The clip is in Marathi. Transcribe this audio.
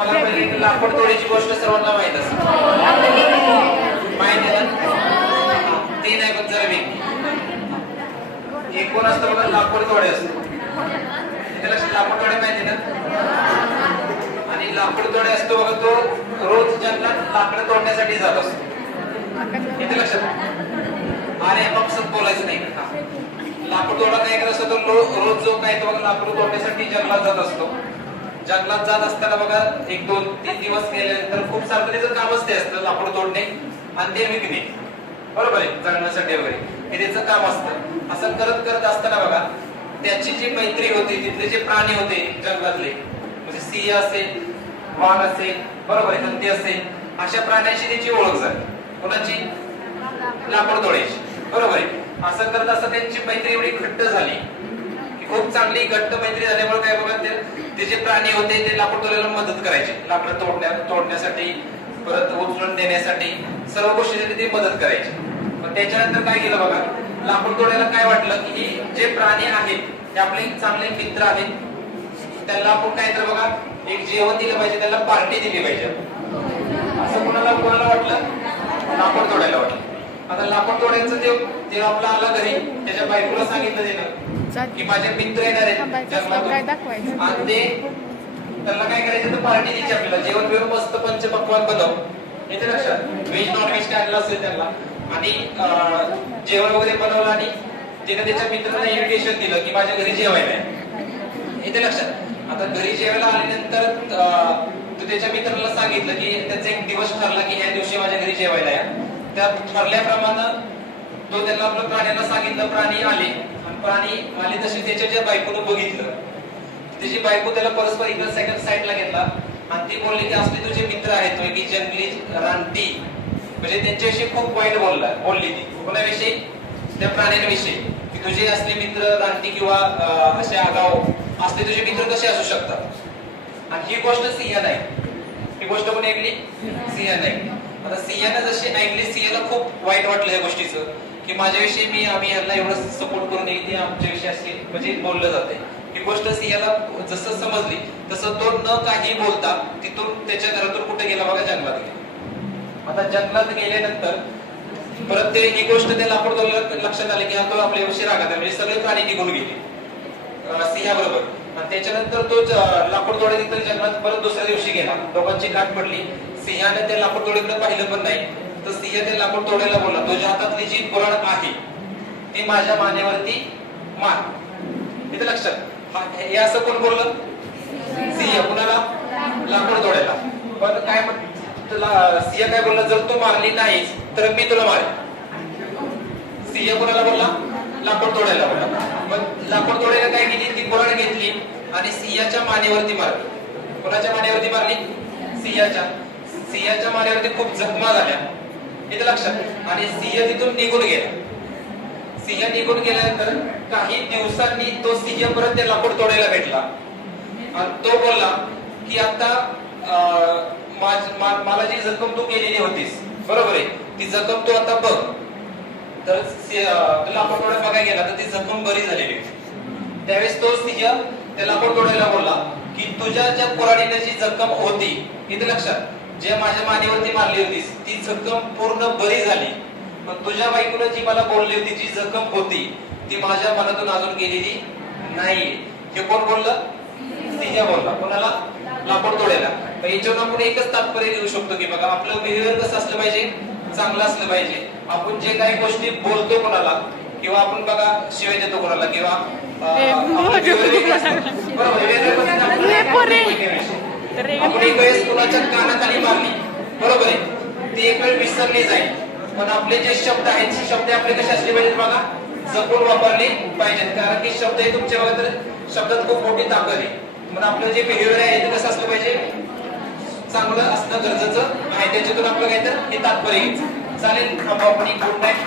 मला पहिली लाकूड तोडीची गोष्ट सर्वांना माहित असते, माहिती आहे ना? ती नाही पण जरा वेगळी. एक कोण असतं बघा, लाकूड तोडे असतो. त्याला लाकूड तोडे माहिती ना? आणि लाकूड तोडे असतो बघा, तो रोज जंगलात लाकडं तोडण्यासाठी जात असतो. येते लक्षात? अरे मकसद बोलायचं नाही का? लाकूड तोडा काय करत असतो, रोज जो काय तो बघा लाकूड तोडण्यासाठी जंगलात जात असतो. जंगलात जात असताना बघा 1-2-3 दिवस गेल्यानंतर खूप सारं त्याचं कामच ते असतं, लाकूड तोडणे आणि ते विकणे, बरोबर आहे, जगण्यासाठी वगैरे हे त्याचं काम असतं. असं करत करत असताना बघा त्याची जी मैत्री होती, तिथले जे प्राणी होते जंगलातले, म्हणजे सिंह असेल, वाघ असेल, बरोबर आहे, हत्ती असेल, अशा प्राण्यांशी त्याची ओळख झाली. कोणाची? लाकूड तोडायची, बरोबर आहे. असं करत असं त्यांची मैत्री एवढी घट्ट झाली, खूप चांगली घट्ट मैत्री झाल्यामुळे काय बघा ते जे प्राणी होते ते लाकूड तोडायला मदत करायचे, लाकडं तोडण्यासाठी, परत उचलून देण्यासाठी, सर्व गोष्टीसाठी ते मदत करायचे. पण त्याच्यानंतर काय केलं बघा, लाकूड तोडायला काय वाटलं की जे प्राणी आहेत ते आपले चांगले मित्र आहेत, त्याला आपण काय तर बघा एक जेवण दिलं पाहिजे, त्याला पार्टी दिली पाहिजे, असं कोणाला वाटलं? लाकूड तोडायला वाटलं. आता लाकूड तोडायचं ते आपला आला घरी, त्याच्या बायकोला सांगितलं त्यानं की माझे मित्र येणार आहेत जंगलातून, आणि ते त्यांना काय करायचं तर पार्टी द्यायची आपल्याला, जेवण बिवण मस्त पंचपक्वान्न बनव, येते लक्षात? व्हेज नॉन व्हेज काय असेल त्यांना, आणि जेवण वगैरे बनवलं आणि तिने त्याच्या मित्रांना इन्व्हिटेशन दिलं की माझ्या घरी जेवायला आहे, येते लक्षात? आता घरी जेवायला आल्यानंतर तो त्याच्या मित्राला सांगितलं की त्याचा एक दिवस ठरला की ह्या दिवशी माझ्या घरी जेवायला आहे. त्या ठरल्याप्रमाणे तो त्याला आपल्या प्राण्याला सांगितलं, प्राणी आले, आणि प्राणी आले तसे त्याच्या ज्या बायकोनं बघितलं, त्याची बायको त्याला परस्पर इकडे सेकंड साईडला घेतला आणि ती बोलली की असले तुझे मित्र आहेत की जंगली रानटी, म्हणजे त्यांच्याविषयी खूप वाईट बोलली ती. कोणाविषयी? त्या प्राण्यांविषयी, की तुझे असले मित्र रानटी किंवा असे आगाऊ असले तुझे मित्र कसे असू शकतात. आणि ही गोष्ट सिंह नाही, ही गोष्ट कोणी ऐकली? सिंह नाही. आता सिंहाने जशी ऐकली, सिंहाला खूप वाईट वाटलं या गोष्टीचं, की माझ्याविषयी आम्ही यांना एवढं सपोर्ट करून येते, आमच्याविषयी असे म्हणजे बोललं जाते. ही गोष्ट सिंहाला जसं समजली तसं तो न काही बोलता तिथून त्याच्या घरातून कुठे गेला बघा, जंगलात गेला. आता जंगलात गेल्यानंतर परत ते ही गोष्ट त्या लाकूड तोडल्याला लक्षात आले की हा तो आपल्याविषयी रागात आहे, म्हणजे सगळे प्राणी निघून गेले सिंहाबरोबर. आणि त्याच्यानंतर तो लाकूड तोडायला जंगलात परत दुसऱ्या दिवशी गेला, दोघांची गाठ पडली. सिंहाने त्या लाकूड तोडीकडे पाहिलं पण नाही, तर सिंह ते लाकूड तोडायला बोलला, तुझ्या हातातली जी कुऱ्हाड आहे ती माझ्या मानेवरती मार, इथे लक्षात? हे असं कोण बोललं? सिंह. कुणाला? लाकूड तोडायला. पण काय सिंह काय बोलला, जर तू मारली नाहीस तर मी तुला मारेन. सिंह कुणाला बोलला? लाकूड तोडायला बोलला. पण लाकूड तोडायला काय केली, ती कुऱ्हाड घेतली आणि सिंहाच्या मानेवरती मारली. कोणाच्या मानेवरती मारली? सिंहाच्या. सिंहाच्या मानेवरती खूप जखमा झाल्या, इथे लक्षात? आणि सिंह तिथून निघून गेला. सिंह निघून गेल्यानंतर काही दिवसांनी तो सिंह परत त्या लाकूड तोडायला भेटला आणि तो बोलला की आता मला जी जखम तू केलेली होतीस, बरोबर आहे, ती जखम तू आता बघ. तर लाकूड तोडायला बघायला गेला तर ती जखम बरी झालेली. त्यावेळेस तो सिंह त्या लाकूड तोडायला बोलला की तुझ्या ज्या कुऱ्हाडीने जी जखम होती, इथे लक्षात, जे माझ्या मानेवरती मारली होतीस ती जखम पूर्ण बरी झाली, पण तुझ्या बायकोने जी मला बोलली होती जी जखम होती ती माझ्या मनातून अजून गेलेली नाही. हे कोण बोललं? सिंह बोलला. कोणाला? लाकूड तोडायला. याच्यावर आपण एकच तात्पर्य घेऊ शकतो की बघा आपलं बिहेवियर कसं असलं पाहिजे, चांगलं असलं पाहिजे. आपण जे काही गोष्टी बोलतो कोणाला, किंवा आपण बघा शिवाय देतो कोणाला, किंवा आपण एक वेळेस कुणाच्या कानाखाली मारली, बरोबर आहे, ती एक वेळ विसरली जाईल. पण आपले जे शब्द आहेत शब्द आपले कसे असले पाहिजेत बघा, जपून वापरले पाहिजेत, कारण की शब्द हे तुमच्या बघा तर शब्दात खूप मोठी ताकद आहे. म्हणून आपलं जे बिहेवियर आहे ते कसं असलं पाहिजे, चांगलं असणं गरजेचं आहे. त्याच्यातून आपलं काय तर हे तात्पर्य घ्यायचं. चालेल, आपण गुड नाईट.